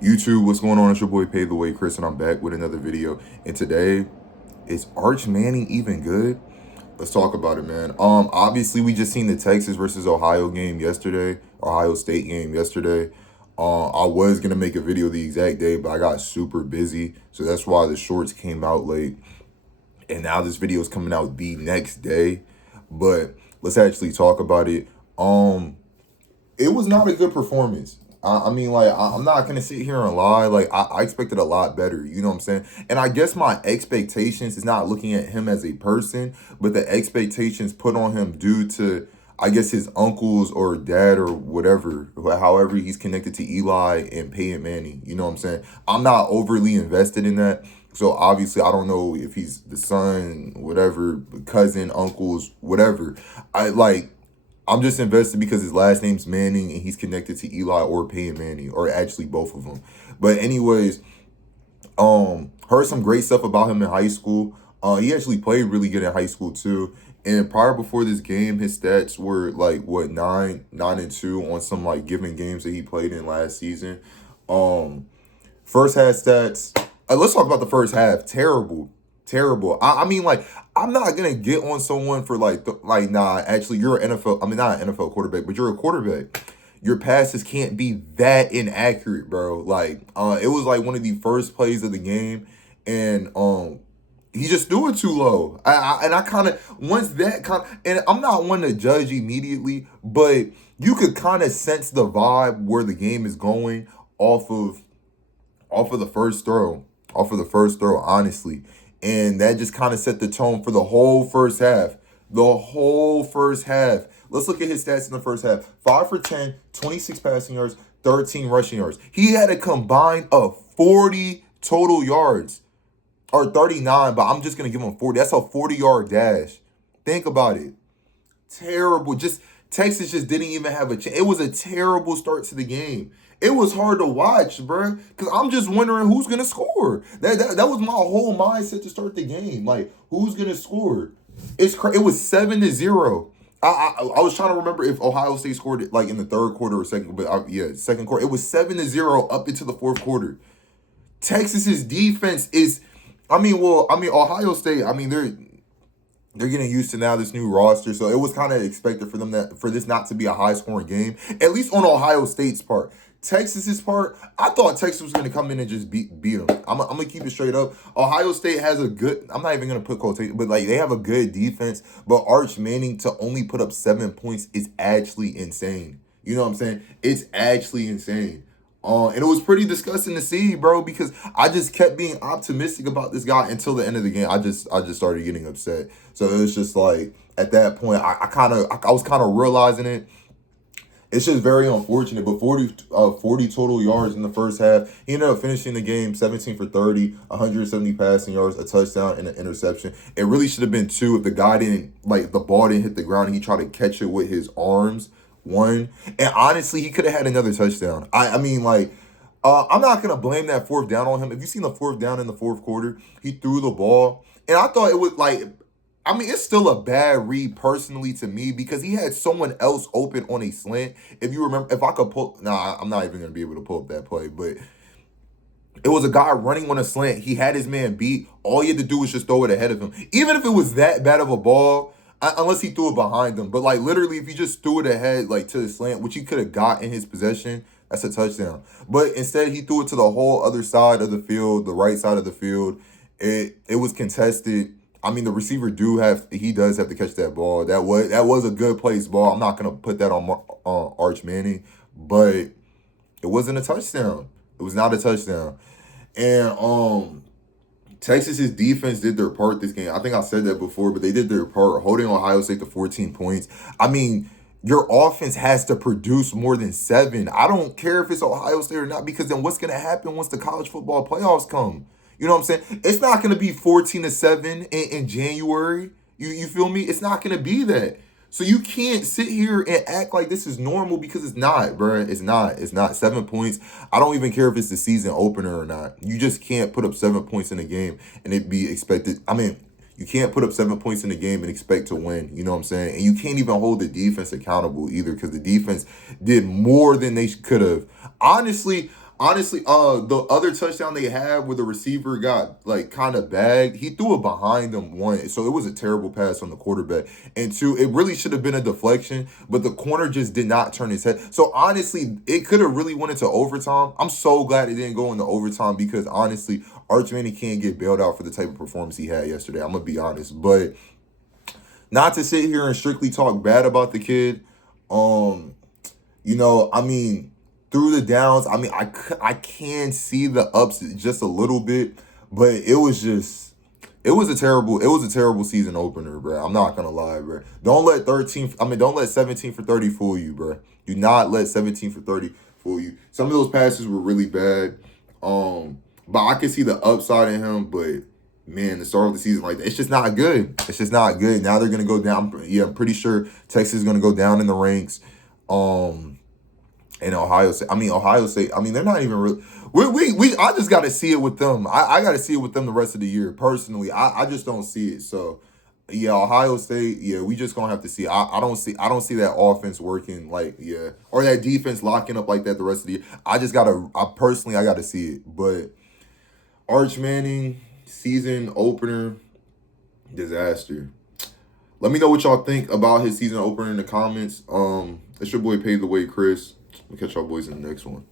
YouTube, what's going on? It's your boy Pave the Way, Chris, and I'm back with another video. And today, is Arch Manning even good? Let's talk about it, man. Obviously we just seen the Texas versus Ohio game yesterday, Ohio State game yesterday. I was gonna make a video the exact day, but I got super busy, so that's why the shorts came out late. And now this video is coming out the next day. But let's actually talk about it. It was not a good performance. I mean, like, I'm not gonna sit here and lie. Like, I expected a lot better. You know what I'm saying? And I guess my expectations is not looking at him as a person, but the expectations put on him due to, I guess, his uncles or dad or whatever, however he's connected to Eli and Peyton Manning. You know what I'm saying? I'm not overly invested in that. So obviously, I don't know if he's the son, whatever, cousin, uncles, whatever. I like. I'm just invested because his last name's Manning and he's connected to Eli or Peyton Manning, or actually both of them. But anyways, heard some great stuff about him in high school. He actually played really good in high school too. And prior before this game, his stats were like what 9-2 on some like given games that he played in last season. Um, First half stats. Let's talk about the first half. Terrible, terrible. I mean, like, I'm not gonna get on someone for like, nah. Actually, you're an NFL. I mean, not an NFL quarterback, but you're a quarterback. Your passes can't be that inaccurate, bro. Like, it was like one of the first plays of the game, and he just threw it too low. And I kind of once that kind of, and I'm not one to judge immediately, but you could kind of sense the vibe where the game is going off of off of the first throw, honestly. And that just kind of set the tone for the whole first half. The whole first half. Let's look at his stats in the first half. 5 for 10, 26 passing yards, 13 rushing yards. He had a combined of 40 total yards. Or 39, but I'm just going to give him 40. That's a 40-yard dash. Think about it. Terrible. Just Texas just didn't even have a chance. It was a terrible start to the game. It was hard to watch, bro, because I'm just wondering who's gonna score. That was my whole mindset to start the game. Like, who's gonna score? It was 7-0. I was trying to remember if Ohio State scored it like in the third quarter or second, but yeah, second quarter. It was 7-0 up into the fourth quarter. Texas's defense is, Ohio State. I mean, they're getting used to now this new roster, so it was kind of expected for them for this not to be a high scoring game, at least on Ohio State's part. Texas's part, I thought Texas was going to come in and just beat them. I'm gonna keep it straight up. Ohio State has a good. I'm not even gonna put quotation, but like they have a good defense. But Arch Manning to only put up 7 points is actually insane. You know what I'm saying? It's actually insane. And it was pretty disgusting to see, bro, because I just kept being optimistic about this guy until the end of the game. I just started getting upset. So it was just like at that point, I was kind of realizing it. It's just very unfortunate. But 40 total yards in the first half. He ended up finishing the game 17 for 30, 170 passing yards, a touchdown, and an interception. It really should have been two if the guy didn't, like, the ball didn't hit the ground and he tried to catch it with his arms. One. And honestly, he could have had another touchdown. I mean, like, I'm not going to blame that fourth down on him. If you seen the fourth down in the fourth quarter, he threw the ball. And I thought it was like, I mean, it's still a bad read personally to me because he had someone else open on a slant. If you remember, if I could pull, nah, I'm not even going to be able to pull up that play, but it was a guy running on a slant. He had his man beat. All he had to do was just throw it ahead of him. Even if it was that bad of a ball, unless he threw it behind him. But, like, literally, if he just threw it ahead, like, to the slant, which he could have got in his possession, that's a touchdown. But instead, he threw it to the whole other side of the field, the right side of the field. It was contested. I mean, the receiver he does have to catch that ball. That was a good placed ball. I'm not gonna put that on Arch Manning, but it wasn't a touchdown. It was not a touchdown. And Texas's defense did their part this game. I think I said that before, but they did their part, holding Ohio State to 14 points. I mean, your offense has to produce more than 7. I don't care if it's Ohio State or not, because then what's going to happen once the college football playoffs come? You know what I'm saying? It's not going to be 14-7 in January. You feel me? It's not going to be that. So you can't sit here and act like this is normal, because it's not, bro. It's not. It's not. 7 points. I don't even care if it's the season opener or not. You just can't put up 7 points in a game and it be expected. I mean, you can't put up 7 points in a game and expect to win. You know what I'm saying? And you can't even hold the defense accountable either, because the defense did more than they could have. Honestly, Honestly, the other touchdown they had where the receiver got like kind of bagged, he threw it behind them, one. So it was a terrible pass on the quarterback. And two, it really should have been a deflection, but the corner just did not turn his head. So honestly, it could have really went into overtime. I'm so glad it didn't go into overtime because honestly, Arch Manning can't get bailed out for the type of performance he had yesterday. I'm gonna be honest. But not to sit here and strictly talk bad about the kid. Um, I mean, through the downs, I mean, I can see the ups just a little bit, but it was a terrible season opener, bro. I'm not gonna lie, bro. Don't let 17 for 30 fool you, bro. Do not let 17 for 30 fool you. Some of those passes were really bad. But I can see the upside in him, but man, the start of the season like that, it's just not good. It's just not good. Now they're gonna go down. Yeah, I'm pretty sure Texas is gonna go down in the ranks. And Ohio State. I mean, they're not even really. I just got to see it with them. I got to see it with them the rest of the year. Personally, I just don't see it. So, yeah, Ohio State. Yeah, we just gonna have to see. I don't see that offense working or that defense locking up like that the rest of the year. I gotta see it. But Arch Manning season opener disaster. Let me know what y'all think about his season opener in the comments. It's your boy Pave the Way, Chris. We'll catch y'all boys in the next one.